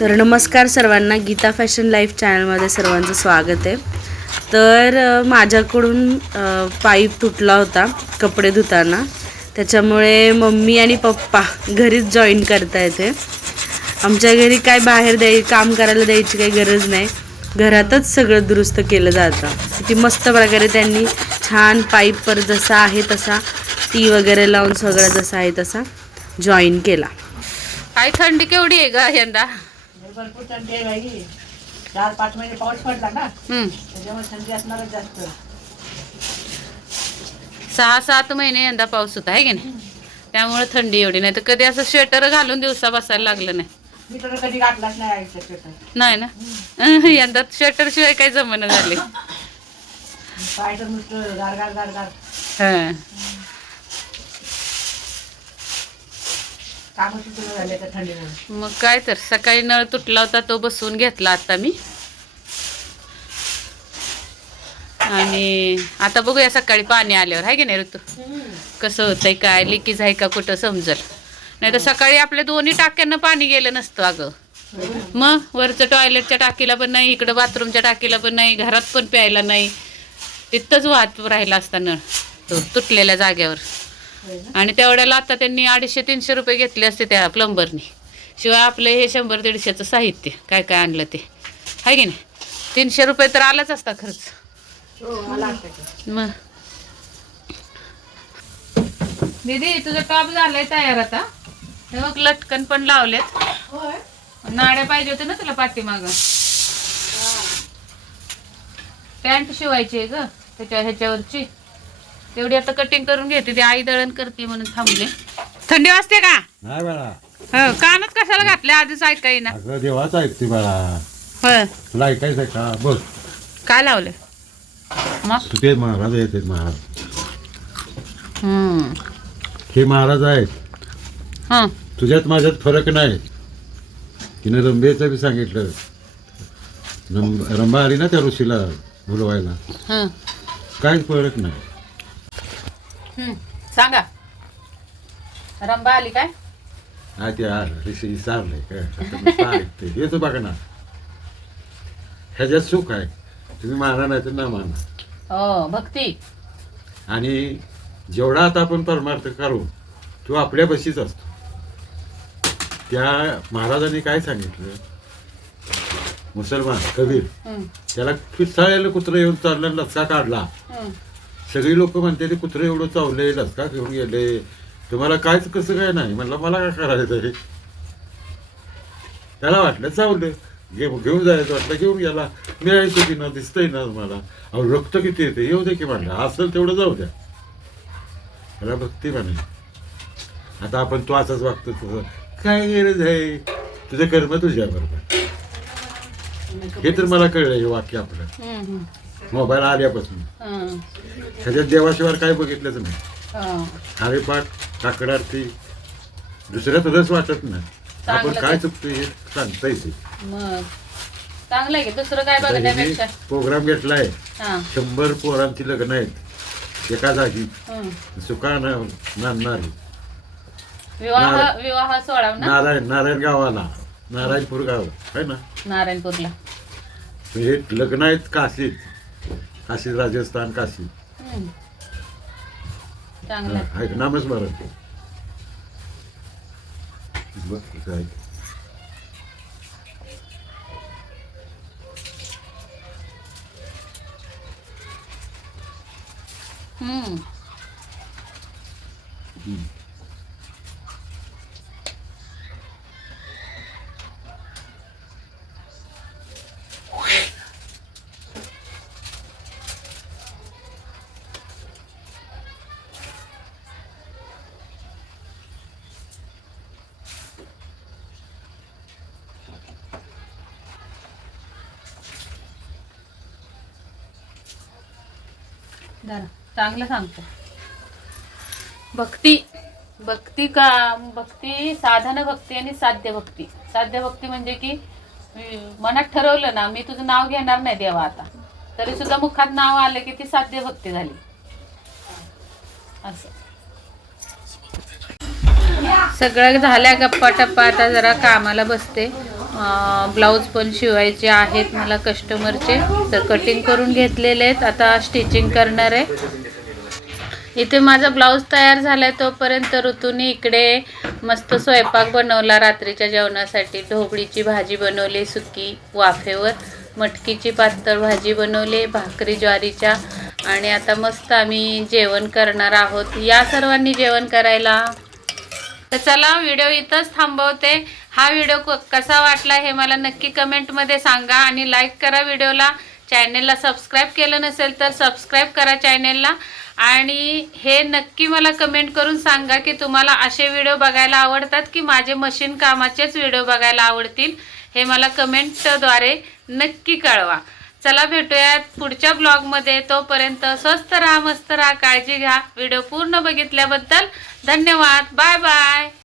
तर नमस्कार सर्वांना, गीता फॅशन लाईफ चॅनलमध्ये सर्वांचं स्वागत आहे. तर माझ्याकडून पाईप तुटला होता कपडे धुताना, त्याच्यामुळे मम्मी आणि पप्पा घरीच जॉईन करता येते. आमच्या घरी काय बाहेर काम करायला द्यायची काही गरज नाही, घरातच सगळं दुरुस्त केलं जातं. किती मस्त प्रकारे त्यांनी छान पाईप पर जसा आहे तसा टी वगैरे लावून सगळं जसा आहे तसा जॉईन केला. काय थंडी केवढी आहे ग यंदा? भरपूर थंडी आहे बाई. 4-5 महिने पाऊस पडला ना, त्याच्यामुळे थंडी असणारच जास्त. 6-7 महिने यंदा पाऊस होता आहे की नाही, त्यामुळे थंडी एवढी. नाही तर कधी असं स्वेटर घालून दिवसा बसायला लागलं नाही. मी तर कधी घातलाच नाही आईच्या स्वेटर. नाही ना, यंदा स्वेटर शिवाय काही जमणं झाले. पाय तर नुसतं गार गार गार गार. हं. कामं सुरू झाले तर थंडीमुळे. मग काय तर सकाळी नळ तुटला होता, तो बसवून घेतला आता मी. आणि आता बघूया सकाळी पाणी आल्यावर आहे की नाही ऋतू, कसं होतंय काय, लिकीज आहे का कुठं समजल. नाही तर सकाळी आपल्या दोन्ही टाक्यांना पाणी गेलं नसतं अगं. मग वरचं टॉयलेटच्या टाकीला पण नाही, इकडं बाथरूमच्या टाकीला पण नाही, घरात पण प्यायला नाही. तिथंच वाहत राहिला असता नळ तो तुटलेल्या जाग्यावर. आणि तेवढ्याला आता त्यांनी 250-300 रुपये घेतले असते त्या प्लंबरनी. शिवाय आपलं हे 100-150चं साहित्य काय काय आणलं ते आहे की नाही, 300 रुपये तर आलाच असता खर्च. मग दीदी तुझं टॉप झालंय तयार आता. हे बघ लटकन पण लावलेत. नाड्या पाहिजे होते ना तुला पाठीमागं. पॅन्ट शिवायची आहे ग ह्याच्यावरची, तेवढी आता कटिंग करून घेते. ती आई दळण करते म्हणून थांबले. थंडी वाजते का? नाही बाळा, हो. कानच कशाला घातले, आधीच ऐकाय ना. अगं देवाच ऐकते बाळा, होय. तुला ऐकायचंय का? बघ काय लावले मग? ते महाराज आहेत, महाराज. हम्म. हे महाराज आहेत. हं. तुझ्यात माझ्यात फरक नाही. तिने रंभेचं बी सांगितलं. रंभा आली ना त्या ऋषीला बोलवायला, हं. काहीच फरक नाही. सांगा, रंबा आली काय? हा ते ऋषी सारले काय ऐकते हेच बघा ना. ह्याच्यात सुख आहे. तुम्ही माना नाही तर ना माना. हो, भक्ती. आणि जेवढा आता आपण परमार्थ करू तो आपल्या बशीच असतो. त्या महाराजांनी काय सांगितलं, मुसलमान कबीर त्याला पिसाळलेलं कुत्रं येऊन चाललं, लचका काढला. सगळी लोक म्हणते ते कुत्रं एवढं चावले, लचका घेऊन गेले, तुम्हाला कायच कसं काय नाही. म्हणलं मला काय करायचं आहे. त्याला वाटलं चावलं, घेऊन जायचं वाटलं, घेऊन गेला. मी ऐकतो की ना, दिसतंय ना मला, अहो रक्त किती येते, येऊ दे की म्हणलं, असेल तेवढं जाऊ द्या. त्याला भक्ती म्हणे. आता आपण तो असाच वागतो, तुझं काय गरज आहे, तुझं कर्म तुझ्या बरोबर. हे तर मला कळलं हे वाक्य आपलं मोबाईल आल्यापासून. त्याच्यात देवाशिवाय काय बघितलंच नाही. हरिपाठ, काकड आरती, दुसऱ्यात रस वाटत नाही. आपण काय चुकतो हे सांगता येते. चांगलं आहे, दुसरं काय बघण्यापेक्षा. प्रोग्राम घेतलाय, 100 पोरांची लग्न आहेत एका जागी, सुका नांदणारी. विवाह सोहळा ना, नारायण गावाला, नारायणपूर गाव आहे ना, नारायणपूरला. हे लग्न आहेत काशीत, काशी राजस्थान, काशी. चांगलं आहे. नामच बरं. चांगलं सांगतो. भक्ती, भक्ती का भक्ती, साधन भक्ती आणि साध्य भक्ती. साध्य भक्ती म्हणजे की मनात ठरवलं ना, मी तुझं नाव घेणार नाही देवा आता, तरी सुद्धा मुखात नाव आलं की ती साध्य भक्ती झाली. असं सगळं झाल्या गप्पा टप्पा. आता जरा कामाला बसते. ब्लाऊज पण शिवायचे आहेत मला कस्टमरचे, तर कटिंग करून घेतलेले आहेत, आता स्टिचिंग करणार आहे. इथे माझा ब्लाऊज तयार झालाय तोपर्यंत ऋतूने इकडे मस्त स्वयंपाक बनवला रात्रीच्या जेवणासाठी. ढोबळीची भाजी बनवली सुकी वाफेवर, मटकीची पातळ भाजी बनवली, भाकरी ज्वारीच्या, आणि आता मस्त आम्ही जेवण करणार आहोत. या सर्वांनी जेवण करायला. तर चला व्हिडिओ इथंच थांबवते. हा व्हिडिओ कसा वाटला हे मला नक्की कमेंटमध्ये सांगा आणि लाईक करा व्हिडिओला. चॅनेलला सबस्क्राईब केलं नसेल तर सबस्क्राईब करा चॅनेलला. आणि हे नक्की मला कमेंट करून सांगा की तुम्हाला असे व्हिडिओ बघायला आवडतात की माझे मशीन कामाचेच व्हिडिओ बघायला आवडतील. हे मला कमेंटद्वारे नक्की कळवा. चला भेटूयात पुढच्या ब्लॉगमध्ये. तोपर्यंत स्वस्त राहा, मस्त राहा, काळजी घ्या. व्हिडिओ पूर्ण बघितल्याबद्दल धन्यवाद. Bye bye.